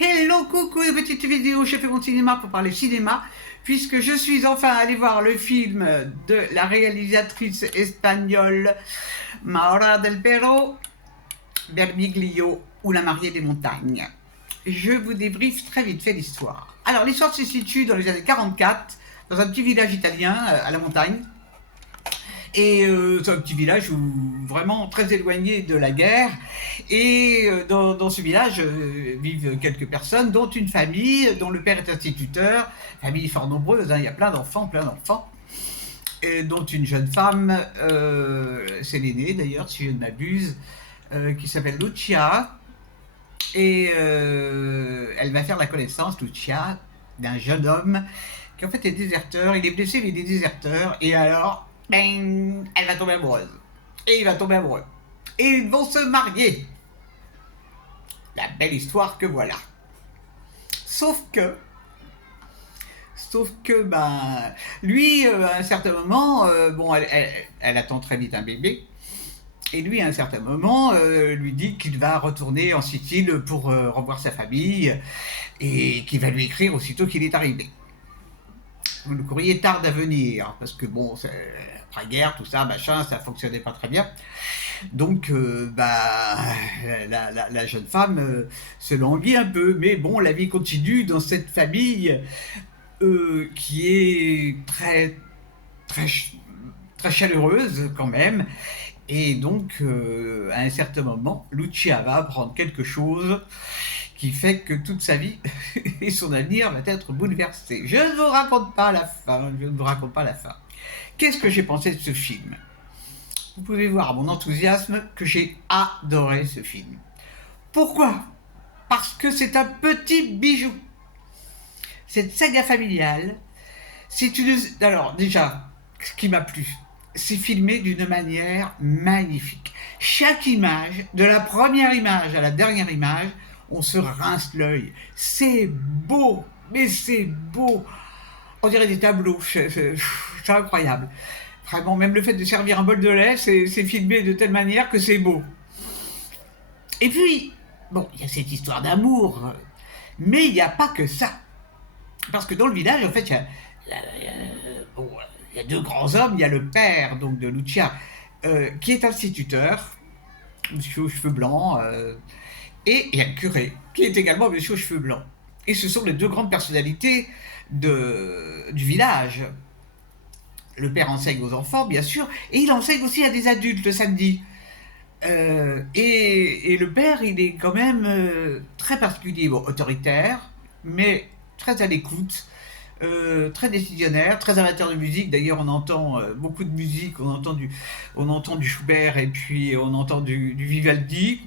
Hello, coucou, une petite vidéo, j'ai fait mon cinéma pour parler cinéma, puisque je suis enfin allé voir le film de la réalisatrice espagnole Maura del Perro, Bermiglio ou La mariée des montagnes. Je vous débriefe très vite fait l'histoire. Alors, l'histoire se situe dans les années 44, dans un petit village italien à la montagne. Et c'est un petit village vraiment très éloigné de la guerre. Et dans ce village vivent quelques personnes, dont une famille dont le père est instituteur, famille fort nombreuse, hein, il y a plein d'enfants, et dont une jeune femme, c'est l'aînée d'ailleurs, si je ne m'abuse, qui s'appelle Lucia. Et elle va faire la connaissance, Lucia, d'un jeune homme qui en fait est déserteur. Il est blessé, mais il est déserteur. Et alors, ben, elle va tomber amoureuse. Et il va tomber amoureux. Et ils vont se marier. La belle histoire que voilà. Sauf que, ben, lui, à un certain moment, bon, elle attend très vite un bébé. Et lui, à un certain moment, lui dit qu'il va retourner en Sicile pour revoir sa famille et qu'il va lui écrire aussitôt qu'il est arrivé. Le courrier tarde à venir, parce que bon, après-guerre, tout ça, machin, ça fonctionnait pas très bien. Donc, bah, la jeune femme se languit un peu, mais bon, la vie continue dans cette famille qui est très chaleureuse quand même. Et donc, à un certain moment, Lucia va apprendre quelque chose qui fait que toute sa vie et son avenir va être bouleversé. Je ne vous raconte pas la fin, Qu'est-ce que j'ai pensé de ce film? Vous pouvez voir à mon enthousiasme que j'ai adoré ce film. Pourquoi? Parce que c'est un petit bijou. Cette saga familiale, alors déjà, ce qui m'a plu, c'est filmé d'une manière magnifique. Chaque image, de la première image à la dernière image, on se rince l'œil. C'est beau, mais c'est beau. On dirait des tableaux, c'est incroyable. Vraiment, même le fait de servir un bol de lait, c'est filmé de telle manière que c'est beau. Et puis, bon, il y a cette histoire d'amour, mais il n'y a pas que ça. Parce que dans le village, en fait, il y a deux grands hommes. Il y a le père donc de Lucia, qui est instituteur, monsieur aux cheveux blancs, et il y a le curé, qui est également monsieur aux cheveux blancs. Et ce sont les deux grandes personnalités du village. Le père enseigne aux enfants, bien sûr, et il enseigne aussi à des adultes le samedi. Et le père, il est quand même très particulier, bon, autoritaire, mais très à l'écoute, très décisionnaire, très amateur de musique. D'ailleurs, on entend beaucoup de musique, on entend du Schubert et puis on entend du Vivaldi.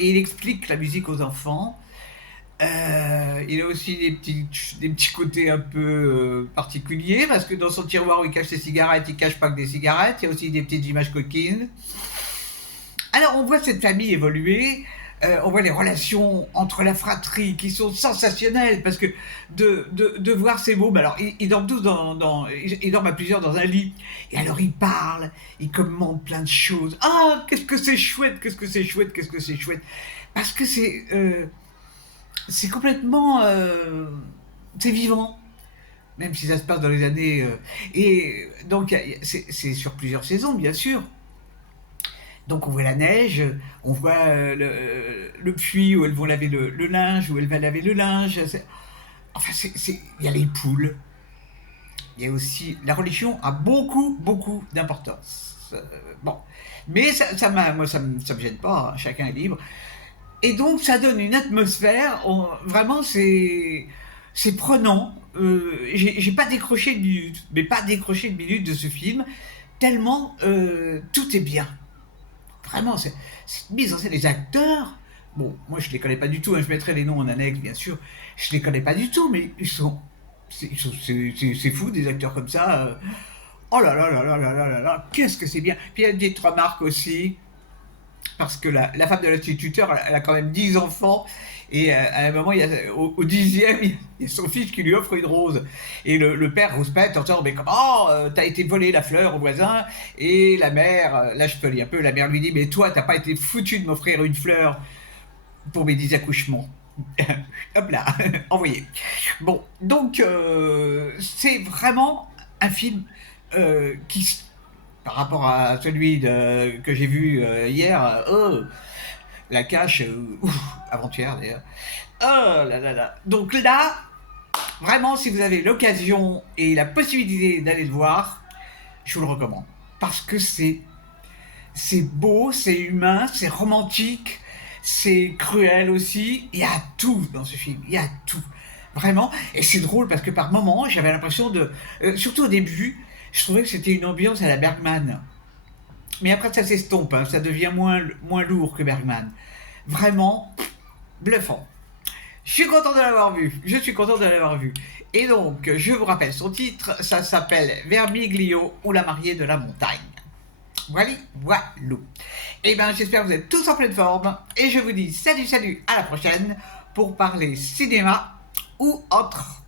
Et il explique la musique aux enfants. Il a aussi des petits côtés un peu particuliers, parce que dans son tiroir où il cache ses cigarettes, il cache pas que des cigarettes, il y a aussi des petites images coquines. Alors on voit cette famille évoluer, on voit les relations entre la fratrie qui sont sensationnelles, parce que de voir ces mômes, alors ils dorment tous ils dorment à plusieurs dans un lit, et alors ils parlent, ils commentent plein de choses. Ah, qu'est-ce que c'est chouette, qu'est-ce que c'est chouette, qu'est-ce que c'est chouette, parce que c'est complètement, c'est vivant, même si ça se passe dans les années, et donc c'est sur plusieurs saisons bien sûr. Donc on voit la neige, on voit le puits où elles vont laver le linge, où elle va laver le linge. Enfin, il y a les poules. Il y a aussi la religion a beaucoup d'importance. Bon, mais moi ça me gêne pas. Hein, chacun est libre. Et donc ça donne une atmosphère. Vraiment c'est prenant. J'ai pas décroché une minute, mais pas décroché une minute de ce film tellement tout est bien. Vraiment, c'est mise en scène, les acteurs. Bon, moi je les connais pas du tout, hein, je mettrai les noms en annexe bien sûr. Je les connais pas du tout, mais c'est fou des acteurs comme ça. Oh là là là là là là là là, qu'est-ce que c'est bien. Puis il y a une petite remarque aussi, parce que la femme de l'instituteur, elle a quand même 10 enfants, et à un moment, au 10e, il y a son fils qui lui offre une rose. Et le père rouspète en disant, mais comment t'as été volé la fleur au voisin? Et la mère, là je peux lire un peu, la mère lui dit, mais toi, t'as pas été foutu de m'offrir une fleur pour mes 10 accouchements. Hop là, envoyé. Bon, donc c'est vraiment un film qui, par rapport à celui que j'ai vu hier, la cache, avant-hier d'ailleurs. Oh là là là. Donc là, vraiment, si vous avez l'occasion et la possibilité d'aller le voir, je vous le recommande. Parce que c'est beau, c'est humain, c'est romantique, c'est cruel aussi. Il y a tout dans ce film, il y a tout. Vraiment. Et c'est drôle parce que par moments, j'avais l'impression de. Surtout au début, je trouvais que c'était une ambiance à la Bergman. Mais après, ça s'estompe, hein, ça devient moins lourd que Bergman. Vraiment, bluffant. Je suis content de l'avoir vu. Je suis content de l'avoir vu. Et donc, je vous rappelle son titre, ça s'appelle Vermiglio ou la mariée de la montagne. Voilà, voilou. Et ben, j'espère que vous êtes tous en pleine forme. Et je vous dis salut, salut, à la prochaine pour parler cinéma ou autre.